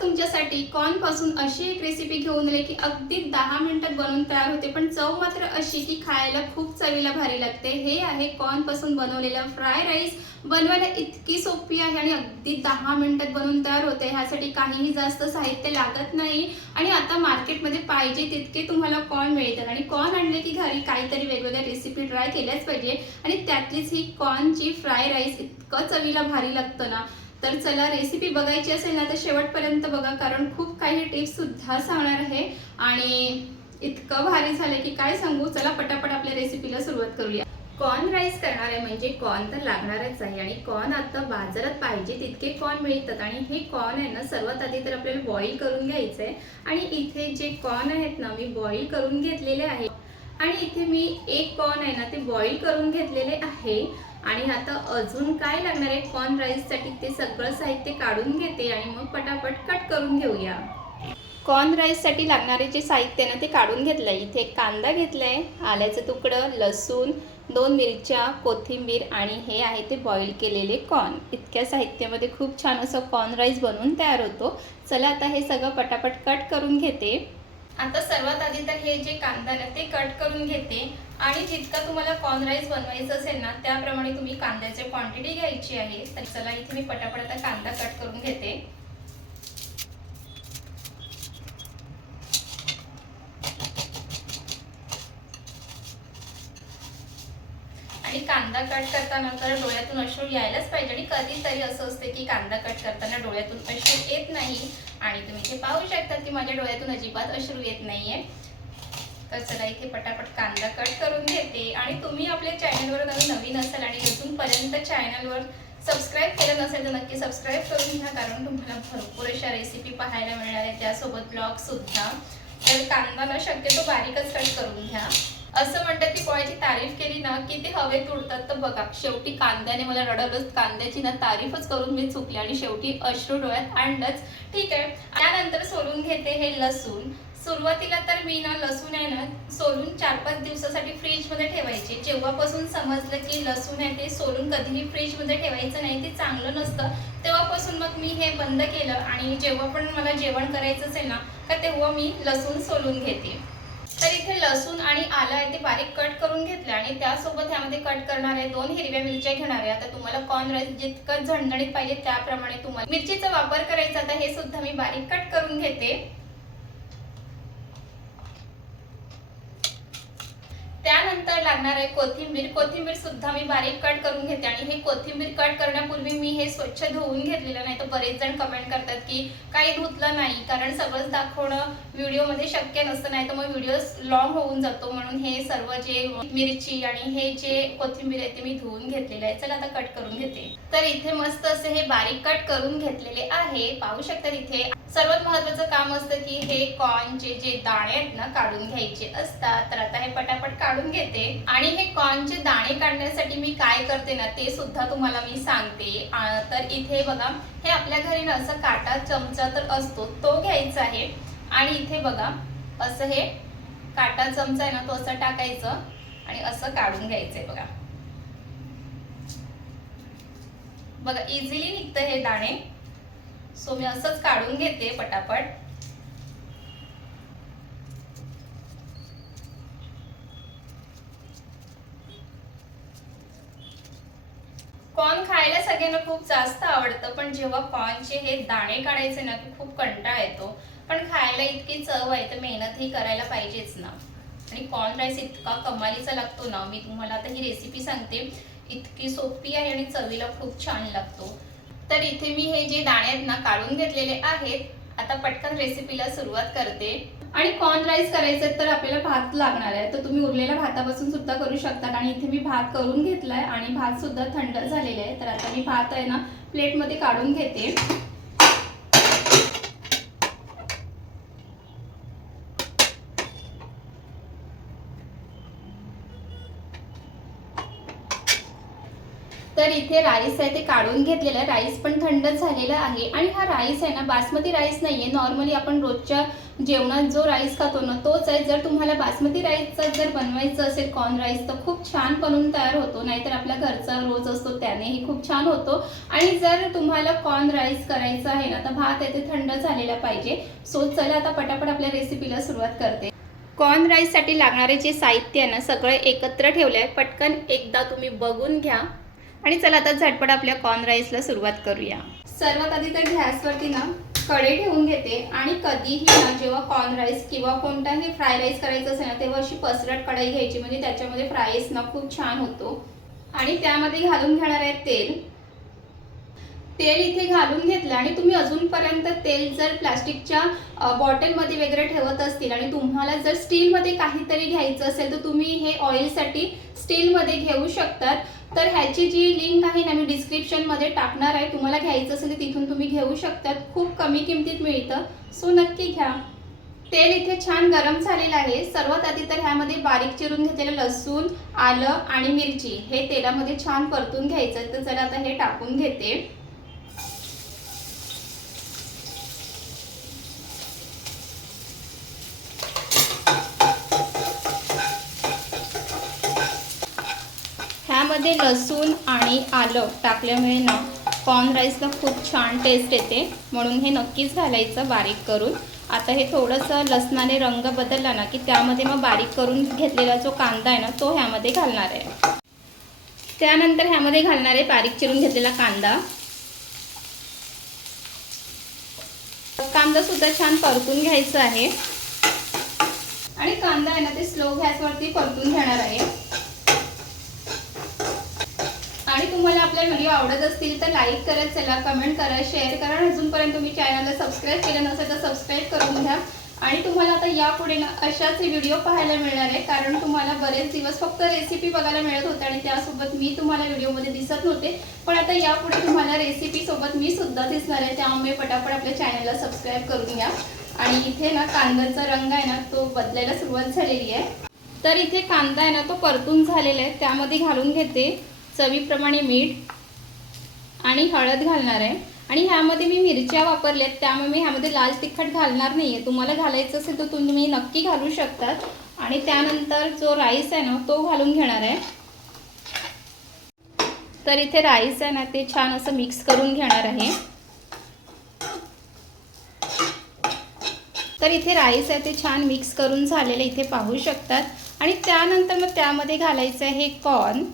तुमच्यासाठी कॉर्न पासून अशी एक रेसिपी घेऊन आले की अगदी 10 मिनिटात बनवून तयार होते, पण चव मात्र अशी की खायला खूप चवीला भारी लागते। हे आहे कॉर्न पासून बनवलेलं फ्राय राईस। बनवायला इतकी सोपी आहे आणि अगदी 10 मिनिटात बनवून तयार होते। ह्यासाठी काहीही जास्त साहित्य लागत नाही आणि आता मार्केटमध्ये पाहिजे तितके तुम्हाला कॉर्न मिळतात आणि कॉर्न आणले की घरी काहीतरी वेगवेगळ्या रेसिपी ट्राय केल्याच पाहिजे आणि त्यातलीच ही कॉर्नची फ्राय राईस इतकं चवीला भारी लागतं ना। तर चला, रेसिपी बघायची असेल ना तर शेवटपर्यंत बघा, कारण खूप काही टिप्स सुद्धा सांगणार आहे आणि इतकं भारी झालं की काय सांगू। चला पटापट आपल्या रेसिपीला सुरुवात करूया। कॉर्न राईस करणार आहे म्हणजे कॉर्न तर लागणारच आहे आणि कॉर्न आता बाजारात पाहिजे तितके कॉर्न मिळतात आणि हे कॉर्न आहे ना सर्वात आधी तर आपल्याला बॉईल करून घ्यायचं आहे आणि इथे जे कॉर्न आहेत ना मी बॉईल करून घेतलेले आहे आणि इथे मी एक कॉर्न आहे ना ते बॉईल करून घेतलेले आहे आणि आता अजून काय लागणार आहे कॉर्न राईससाठी ते सगळं साहित्य काढून घेते आणि मग पटापट कट करून घेऊया। कॉर्न राईससाठी लागणारे जे साहित्य ना ते काढून घेतलंय। इथे कांदा घेतलाय, आल्याचं तुकडं, लसूण, 2 मिरच्या, कोथिंबीर आणि हे आहे ते बॉईल केलेले कॉर्न। इतक्या साहित्यामध्ये खूप छान असं कॉर्न राईस बनवून तयार होतो। चला आता हे सगळं पटापट कट करून घेते। आता सर्वात आधी तर हे जे कांदा ना ते कट करून घेते आणि जितका तुम्हाला कॉर्न राईस बनवायचं असेल ना त्याप्रमाणे तुम्ही कांद्याची क्वांटिटी घ्यायची आहे। तर चला इथे मी पटापट आता कांदा कट करून घेते आणि कांदा कट करताना तर डोळ्यातून अश्रू यायलाच पाहिजे आणि कधीतरी असं असते की कांदा कट करताना डोळ्यातून अश्रू येत नाही आणि तुम्ही इथे पाहू शकता की माझ्या डोळ्यातून अजिबात अश्रू येत नाहीये। तर चला इथे पटापट कांदा कट करून घेते आणि तुम्ही आपल्या चॅनलवर नवीन असाल आणि अजूनपर्यंत चॅनलवर सबस्क्राईब केलं नसेल तर नक्की सबस्क्राईब करून घ्या, कारण तुम्हाला भरपूर अशा रेसिपी पाहायला मिळणार आहेत, त्यासोबत ब्लॉग सुद्धा। तर कांदा ना शक्यतो बारीकच कट करून घ्या। असं म्हणतात की कोणाची तारीफ केली ना की ते हवेत उडतात, तर बघा शेवटी कांद्याने मला रडवलंच। कांद्याची ना तारीफच करून मी चुकले आणि शेवटी अश्रू डोळ्यात आणलंच। ठीक आहे, त्यानंतर सोलून घेते हे लसूण। सुरुवातीला तर मी ना लसूण आहे ना सोलून 4-5 दिवसासाठी फ्रीजमध्ये ठेवायचे। जेव्हापासून समजलं की लसूण आहे ते सोलून कधीही फ्रीजमध्ये ठेवायचं नाही, ते चांगलं नसतं, तेव्हापासून मग मी हे बंद केलं आणि जेव्हा पण मला जेवण करायचं असेल ना तर तेव्हा मी लसूण सोलून घेते। तर इथे लसूण आणि आलं आहे ते बारीक कट करून घेतलं आणि त्यासोबत ह्यामध्ये कट करणार आहे 2 हिरव्या मिरच्या घेणार आहे। आता तुम्हाला कॉर्न राईस जितकं झणझणीत पाहिजे त्याप्रमाणे तुम्हाला मिरचीचा वापर करायचा। आता हे सुद्धा मी बारीक कट करून घेते। त्यानंतर लागणार आहे कोथिंबीर। कोथिंबीर सुद्धा मी बारीक कट करून घेते आणि हे कोथिंबीर कट करण्यापूर्वी मी हे स्वच्छ धुवून घेतलेलं नाही, तर बरेच जण कमेंट करतात की काही धुतलं नाही, कारण सगळंच दाखवणं व्हिडिओमध्ये शक्य नसतं, नाही तर मग व्हिडिओ लॉंग होऊन जातो, म्हणून हे सर्व जे मिरची आणि हे जे कोथिंबीर आहे ते मी धुवून घेतलेलं आहे। चला आता कट करून घेते। तर इथे मस्त असे हे बारीक कट करून घेतलेले आहे, पाहू शकता। इथे सर्वात महत्त्वाचं काम असतं की हे कॉर्नचे जे दाणे आहेत ना काढून घ्यायचे असतात। तर आता हे पटापट काढून घेते आणि हे कॉर्नचे दाणे काढण्यासाठी मी काय करते ना ते सुद्धा तुम्हाला मी सांगते। तर इथे बघा, हे आपल्या घरी ना असं काटा चमचा तर असतो तो घ्यायचा आहे आणि इथे बघा असं हे काटा चमचा आहे ना तो असं टाकायचं आणि असं काढून घ्यायचंय। बघा बघा इझिली निघतं हे दाणे। सो मी असंच काढून घेते पटापट। कॉर्न खायला सगळ्यांना खूप जास्त आवडतं, पण जेव्हा कॉर्नचे हे दाणे काढायचे ना की खूप कंटाळा येतो, पण खायला इतकी चव आहे तर मेहनतही करायला पाहिजेच ना। आणि कॉर्न राईस इतका कमालीचा लागतो ना, मी तुम्हाला आता ही रेसिपी सांगते, इतकी सोपी आहे आणि चवीला खूप छान लागतो। तर इथे मी हे जे दाणे आहेत ना काढून घेतलेले आहेत। आता पटकन रेसिपीला सुरुवात करते। आणि कॉर्न राईस करायचं तर आपल्याला भात लागणार आहे, तर तुम्ही उरलेल्या भातापासून सुद्धा करू शकता। आणि इथे मी भात करून घेतलाय आणि भात सुद्धा थंड झालेला आहे। तर आता मी भात आहे ना प्लेटमध्ये काढून घेते। तर इथे राईस आहे ते काढून घेतलेलं आहे, राईस पण थंड झालेला आहे. आणि हा राईस आहे ना बासमती राईस नाही आहे, नॉर्मली आपण रोजच्या जेवणात जो राईस खातो ना तोच आहे. जर तुम्हाला बासमती राईसचा जर बनवायचं असेल कॉर्न राईस तर खूप छान बनवून तयार होतो, नाहीतर आपल्या घरचा रोज असतो त्यानेही खूप छान होतो. आणि जर तुम्हाला कॉर्न राईस करायचा आहे ना तर भात आहे ते थंड झालेला पाहिजे. सो चला आता पटापट आपल्या रेसिपीला सुरुवात करते. कॉर्न राईससाठी लागणारे जे साहित्य आहे ना सगळे एकत्र ठेवले आहे, पटकन एकदा तुम्ही बघून घ्या. आणि चला आता झटपट आपल्या कॉर्न राईसला सुरुवात करूया. सर्वात आधी तर गॅसवरती ना कढई ठेवून घेते. आणि कधीही ना जेव्हा कॉर्न राईस किंवा कोणताही फ्राय राईस करायचं असेल ना तेव्हा अशी पसरट कढई घ्यायची, म्हणजे त्याच्यामध्ये फ्राईस ना खूप छान होतो. आणि त्यामध्ये घालून घेणार आहे तेल. तेल इथे घालून घेतलं आणि तुम्ही अजूनपर्यंत तेल जर प्लास्टिकच्या बॉटलमध्ये वगैरे ठेवत असतील आणि तुम्हाला जर स्टीलमध्ये काहीतरी घ्यायचं असेल तर तुम्ही हे ऑइलसाठी स्टीलमध्ये घेऊ शकतात. तर ह्याची जी लिंक आहे ना मी डिस्क्रिप्शनमध्ये टाकणार आहे, तुम्हाला घ्यायचं असेल तर तिथून तुम्ही घेऊ शकतात. खूप कमी किमतीत मिळतं, सो नक्की घ्या. तेल इथे छान गरम झालेलं आहे. सर्वात आधी तर ह्यामध्ये बारीक चिरून घेतलेलं लसूण, आलं आणि मिरची हे तेलामध्ये छान परतून घ्यायचं. तर चला आता हे टाकून घेते. ह्यामध्ये लसूण आणि आलं टाकल्यामुळे ना कॉर्न राईसला खूप छान टेस्ट येते, म्हणून हे नक्कीच घालायचं बारीक करून. आता हे थोडंसं लसणाने रंग बदलला ना की त्यामध्ये मग बारीक करून घेतलेला जो कांदा आहे ना तो ह्यामध्ये घालणार आहे. त्यानंतर ह्यामध्ये घालणार आहे बारीक चिरून घेतलेला कांदा. कांदा सुद्धा छान परतून घ्यायचा आहे. आणि कांदा आहे ना ते स्लो गॅसवरती परतून घेणार आहे. आणि तुम्हाला आपले व्हिडिओ आवडत असतील तर लाईक करा, चला कमेंट करा, शेअर करा. अजूनपर्यंत तुम्ही चॅनलला सबस्क्राईब केलं नसेल तर सबस्क्राईब करून घ्या. आणि तुम्हाला आता यापुढे ना अशाच व्हिडिओ पाहायला मिळणार आहे, कारण तुम्हाला बरेच दिवस फक्त रेसिपी बघायला मिळत होते आणि त्यासोबत मी तुम्हाला व्हिडिओमध्ये दिसत नव्हते. पण आता यापुढे तुम्हाला रेसिपी सोबत मी सुद्धा दिसणार आहे, त्यामुळे पटापट आपल्या चॅनलला सबस्क्राईब करून घ्या. आणि इथे ना कांद्याचा रंग आहे ना तो बदलायला सुरुवात झालेली आहे. तर इथे कांदा आहे ना तो परतून झालेला आहे. त्यामध्ये घालून घेते चवीप्रमाणे मीठ आणि हळद घालणार आहे. आणि ह्यामध्ये मी मिरच्या वापरल्यात, त्यामुळे मी ह्यामध्ये लाल तिखट घालणार नाही आहे. तुम्हाला घालायचं असेल तर तुम्ही नक्की घालू शकतात. आणि त्यानंतर जो राईस आहे ना तो घालून घेणार आहे. तर इथे राईस आहे ना ते छान असं मिक्स करून घेणार आहे. तर इथे राईस आहे ते छान मिक्स करून झालेले इथे पाहू शकतात. आणि त्यानंतर मग त्यामध्ये घालायचं आहे कॉर्न.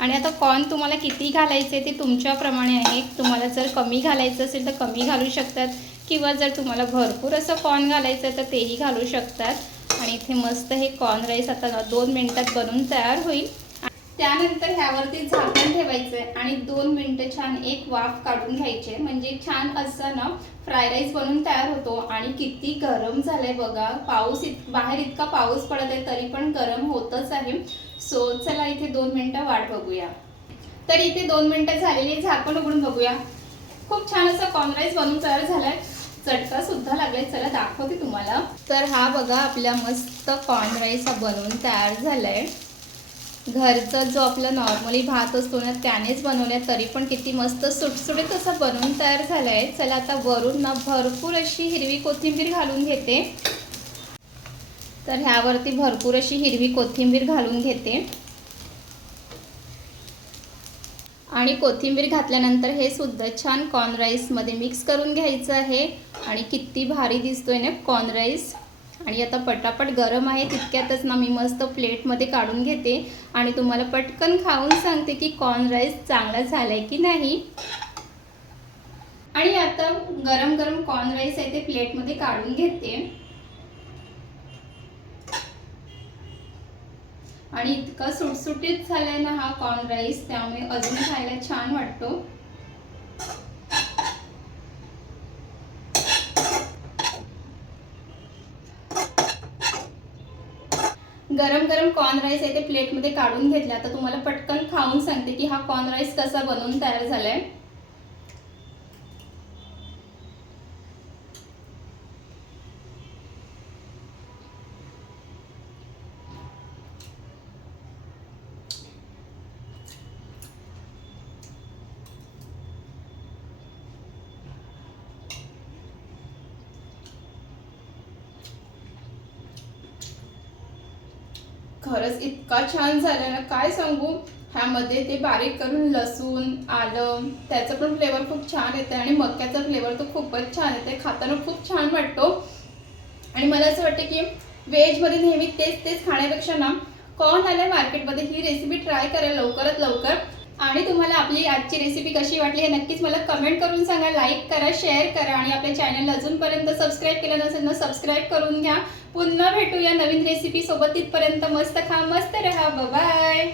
आणि आता कॉर्न तुम्हाला किती घालायचे ते तुमच्याप्रमाणे आहे. तुम्हाला जर कमी घालायचं असेल तर कमी घालू शकतात, किंवा जर तुम्हाला भरपूर असं कॉर्न घालायचं आहे तर तेही घालू शकतात. आणि इथे मस्त हे कॉर्न राईस आता 2 मिनिटात बनून तयार होईल. त्यानंतर ह्यावरती झाकण ठेवायचं आहे आणि 2 मिनिटं छान एक वाफ काढून घ्यायचे, म्हणजे छान असं ना फ्राय राईस बनून तयार होतो. आणि किती गरम झालंय बघा, बाहेर इतका पाऊस पडत आहे तरी पण गरम होतच आहे. सो चला इथे 2 मिनिटं वाट बघूया. तर इथे 2 मिनिटं झालेली, झाकण उघडून बघूया. खूप छान असा कॉर्न राईस बनून तयार झालाय, चटका सुद्धा लागलाय. चला दाखवते तुम्हाला. तर हा बघा आपला मस्त कॉर्न राईस हा बनवून तयार झालाय. घरचा जो आपला नॉर्मली भात असतो ना त्यानेच बनवल्या, तरी पण किती मस्त सुटसुटीत असा बनवून तयार झालाय. चला आता वरून ना भरपूर अशी हिरवी कोथिंबीर घालून घेते. तर ह्यावरती भरपूर अशी हिरवी कोथिंबीर घालून घेते. आणि कोथिंबीर घातल्यानंतर हे सुद्धा छान कॉर्न राईसमध्ये मिक्स करून घ्यायचं आहे. आणि किती भारी दिसतोय ना कॉर्न राईस. आणि आता पटापट गरम आहे तितक्यातच ना मी मस्त प्लेटमध्ये काढून घेते आणि तुम्हाला पटकन खाऊन सांगते की कॉर्न राईस चांगला झालाय की नाही. आणि आता गरम गरम कॉर्न राईस आहे ते प्लेटमध्ये काढून घेते. आणि इतका सुटसुटीत झालाय ना हा कॉर्न राईस, त्यामुळे अजून खायला छान वाटतो. गरम गरम कॉर्न राईस आहे ते प्लेटमध्ये काढून घेतला. आता तुम्हाला पटकन खाऊन सांगते की हा कॉर्न राईस कसा बनवून तयार झालाय. खरंच इतका छान झाला ना, काय सांगू. ह्यामध्ये ते बारीक करून लसूण, आलं त्याचं पण फ्लेवर खूप छान येतं आणि मक्याचा फ्लेवर तर खूपच छान येते. खाताना खूप छान वाटतो. आणि मला असं वाटतं की व्हेजमध्ये नेहमी तेच तेच खाण्यापेक्षा ना, कॉर्न आलं मार्केटमध्ये, ही रेसिपी ट्राय करा लवकरात लवकर. आणि तुम्हाला आपली आजची रेसिपी कशी वाटली हे नक्कीच मला कमेंट करून सांगा. लाईक करा, शेअर करा आणि आपल्या चॅनलला अजूनपर्यंत सबस्क्राईब केलं नसेल ना, सबस्क्राईब करून घ्या. पुन्हा भेटूया नवीन रेसिपी सोबत. तिथपर्यंत मस्त खा, मस्त रहा. बाय.